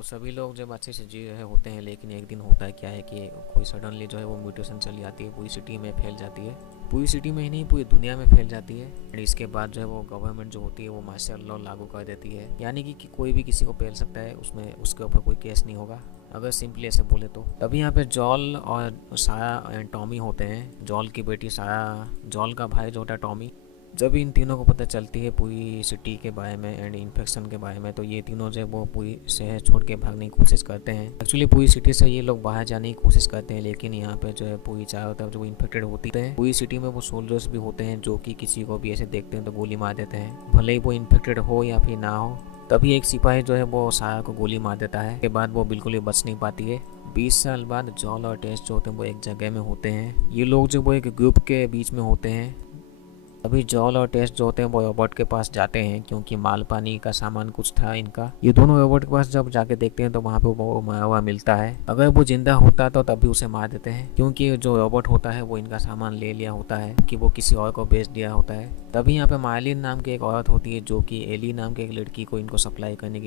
तो सभी लोग जब अच्छे से जी रहे होते हैं, लेकिन एक दिन होता है क्या है कि कोई सडनली जो है वो म्यूटेशन चली आती है, पूरी सिटी में फैल जाती है। पूरी सिटी में ही नहीं, पूरी दुनिया में फैल जाती है। एंड इसके बाद जो है वो गवर्नमेंट जो होती है वो मार्शल लॉ लागू कर देती है, यानी कि कोई भी किसी को फैल सकता है, उसमें उसके ऊपर कोई केस नहीं होगा, अगर सिंपली ऐसे बोले तो। तभी यहाँ पे जॉल और साया एंड टॉमी होते हैं। जॉल की बेटी साया, जॉल का भाई जो होता है टॉमी। जब इन तीनों को पता चलती है पूरी सिटी के बारे में एंड इन्फेक्शन के बारे में, तो ये तीनों जो है वो पूरी शहर छोड़ के भागने की कोशिश करते हैं। एक्चुअली पूरी सिटी से ये लोग बाहर जाने की कोशिश करते हैं, लेकिन यहाँ पे जो है पूरी चारों तरफ जो इन्फेक्टेड होती है। पूरी सिटी में वो सोल्जर्स भी होते हैं जो कि किसी को भी ऐसे देखते हैं तो गोली मार देते हैं, भले ही वो इन्फेक्टेड हो या फिर ना हो। तभी एक सिपाही जो है वो साया को गोली मार देता है। के बाद वो बिल्कुल ही बच नहीं पाती है। 20 साल बाद जॉल और टेस जो होते हैं वो एक जगह में होते हैं। ये लोग जो वो एक ग्रुप के बीच में होते हैं। अभी जॉल और टेस्ट जो होते हैं वो रोबोट के पास जाते हैं, क्योंकि माल पानी का सामान कुछ था इनका। ये दोनों रोबोट के पास जब जाके देखते हैं तो वहाँ पे वो मरा हुआ मिलता है। अगर वो जिंदा होता तो तभी उसे मार देते हैं, क्योंकि जो रोबोट होता है वो इनका सामान ले लिया होता है कि वो किसी और को बेच दिया होता है। तभी यहाँ पे मार्लिन नाम की एक औरत होती है जो कि एली नाम के एक लड़की को इनको सप्लाई करने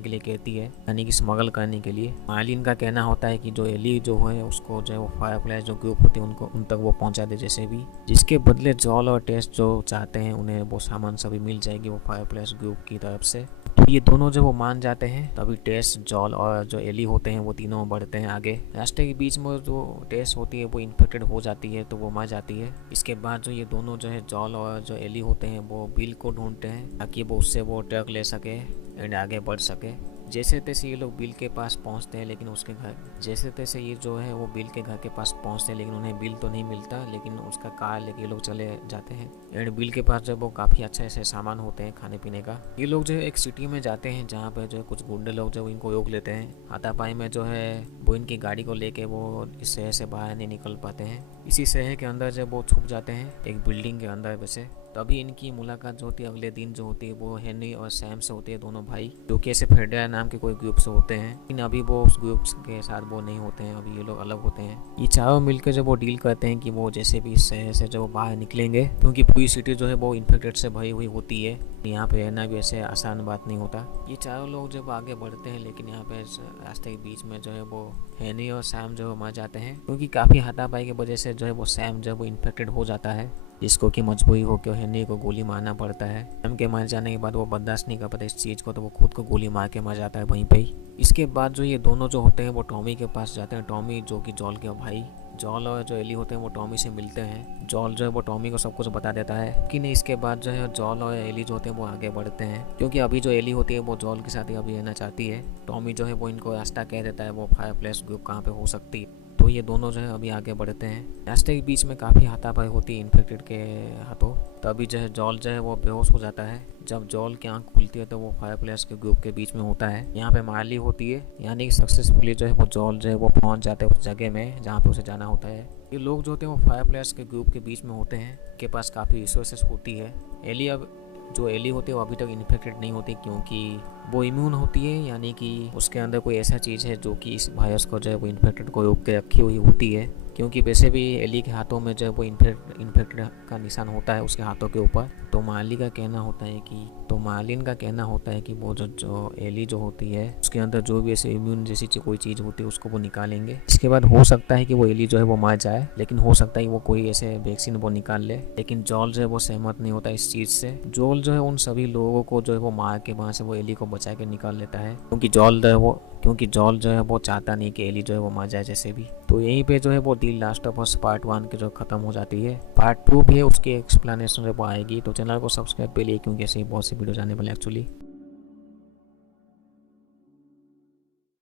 के लिए कहती है, यानी कि स्मगल करने के लिए। मार्लिन का कहना होता है कि जो एली जो है उसको जो है वो फायरफ्लाई जो ग्रुप होती है उनको उन तक वो पहुंचा दे जैसे भी, जिसके बदले जॉल और टेस्ट जो चाहते हैं उन्हें वो सामान सभी मिल जाएगी वो फायरप्लेस ग्रुप की तरफ से। तो ये दोनों जो वो मान जाते हैं। तभी टेस, जॉल और जो एली होते हैं वो तीनों बढ़ते हैं आगे। रास्ते के बीच में जो टेस होती है वो इन्फेक्टेड हो जाती है तो वो मर जाती है। इसके बाद जो ये दोनों जो है जॉल और जो एली होते हैं वो बिल को ढूंढते हैं ताकि वो उससे वो ट्रक ले सके एंड आगे बढ़ सके। जैसे तैसे ये लोग बिल के पास पहुंचते हैं, लेकिन उसके घर जैसे तैसे ये जो है वो बिल के घर के पास पहुंचते हैं, लेकिन उन्हें बिल तो नहीं मिलता, लेकिन उसका कार लेके ये लोग चले जाते हैं। एंड बिल के पास जो वो काफ़ी अच्छे ऐसे सामान होते हैं खाने पीने का। ये लोग जो है एक सिटी में जाते हैं जहाँ पर जो है कुछ गुंडे लोग जो इनको रोक लेते हैं। हाथापाई में जो है वो इनकी गाड़ी को लेके वो इस शहर से बाहर नहीं निकल पाते हैं। इसी शहर के अंदर जब वो छुप जाते हैं एक बिल्डिंग के अंदर वैसे। तभी इनकी मुलाकात जो होती है अगले दिन जो होती है वो हेनरी और सैम से होती है, दोनों भाई जो कि ऐसे फेडरल नाम के कोई ग्रुप से होते हैं, लेकिन अभी वो उस ग्रुप के साथ वो नहीं होते हैं, अभी ये लोग अलग होते हैं। ये चारों मिलकर जब वो डील करते हैं कि वो जैसे भी इस शहर से जो बाहर निकलेंगे, क्योंकि पूरी सिटी जो है वो इन्फेक्टेड से भरी हुई होती है, यहाँ पे रहना भी ऐसे आसान बात नहीं होता। ये चारों लोग जब आगे बढ़ते हैं, लेकिन यहाँ पे रास्ते के बीच में जो है वो हेनरी और सैम जो मर जाते हैं, क्योंकि काफ़ी हाथापाई की वजह से जो है वो सैम जब वो इन्फेक्टेड हो जाता है, जिसको कि मजबूरी हो के हेनरी को गोली मारना पड़ता है। सैम के मर जाने के बाद वो बर्दाश्त नहीं कर पाता इस चीज़ को, तो वो खुद को गोली मार के मर जाता है वहीं पे ही। इसके बाद जो ये दोनों जो होते हैं वो टॉमी के पास जाते हैं। टॉमी जो कि जॉल के भाई, जॉल और जो एली होते हैं वो टॉमी से मिलते हैं। जॉल जो है वो टॉमी को सब कुछ बता देता है कि नहीं। इसके बाद जो है जॉल और एली जो होते हैं वो आगे बढ़ते हैं, क्योंकि अभी जो एली होती है वो जॉल के साथ ही अभी रहना चाहती है। टॉमी जो है वो इनको रास्ता कह देता है वो फायरप्लेस ग्रुप कहाँ पे हो सकती है, तो ये दोनों जो है अभी आगे बढ़ते हैं। रास्ते के बीच में काफ़ी हाथापाई होती है इन्फेक्टेड के हाथों। तभी जो है जॉल जो है वो बेहोश हो जाता है। जब जॉल की आंख खुलती है तो वो फायरप्लेस के ग्रुप के बीच में होता है। यहाँ पे मार्ली होती है, यानी कि सक्सेसफुली जो है वो जॉल जो है वो पहुँच जाते हैं उस जगह में जहाँ पे उसे जाना होता है। ये लोग जो होते हैं वो फायरप्लेस के ग्रुप के बीच में होते हैं, के पास काफ़ी रिसोर्सेस होती है। एली अब जो एली होती है वो अभी तक इन्फेक्टेड नहीं होती, क्योंकि वो इम्यून होती है, यानी कि उसके अंदर कोई ऐसा चीज़ है जो कि इस वायरस को जो है वो इन्फेक्टेड को रोक के रखी हुई होती है। क्योंकि वैसे भी एली के हाथों में जो है वो इन्फेक्टेड का निशान होता है उसके हाथों के ऊपर। तो मार्लिन का कहना होता है कि वो जो एली जो होती है उसके अंदर जो भी ऐसे इम्यून जैसी कोई चीज़ होती है उसको वो निकालेंगे। इसके बाद हो सकता है कि वो एली जो है वो मार जाए, लेकिन हो सकता है कि वो कोई ऐसे वैक्सीन वो निकाल ले। लेकिन जॉल जो है वो सहमत नहीं होता इस चीज़ से। जॉल जो है उन सभी लोगों को जो है वो मार के वहाँ से वो एली को बचा के निकाल लेता है, क्योंकि जॉल जो है वो चाहता नहीं कि एली जो है वो मर जाए जैसे भी। तो यहीं पे जो है वो दी लास्ट ऑफ अस पार्ट 1 की जो खत्म हो जाती है। पार्ट 2 भी है, उसकी एक्सप्लेनेशन जब आएगी। तो चैनल को सब्सक्राइब पे लिए, क्योंकि ऐसे ही बहुत सी वीडियो आने वाले एक्चुअली।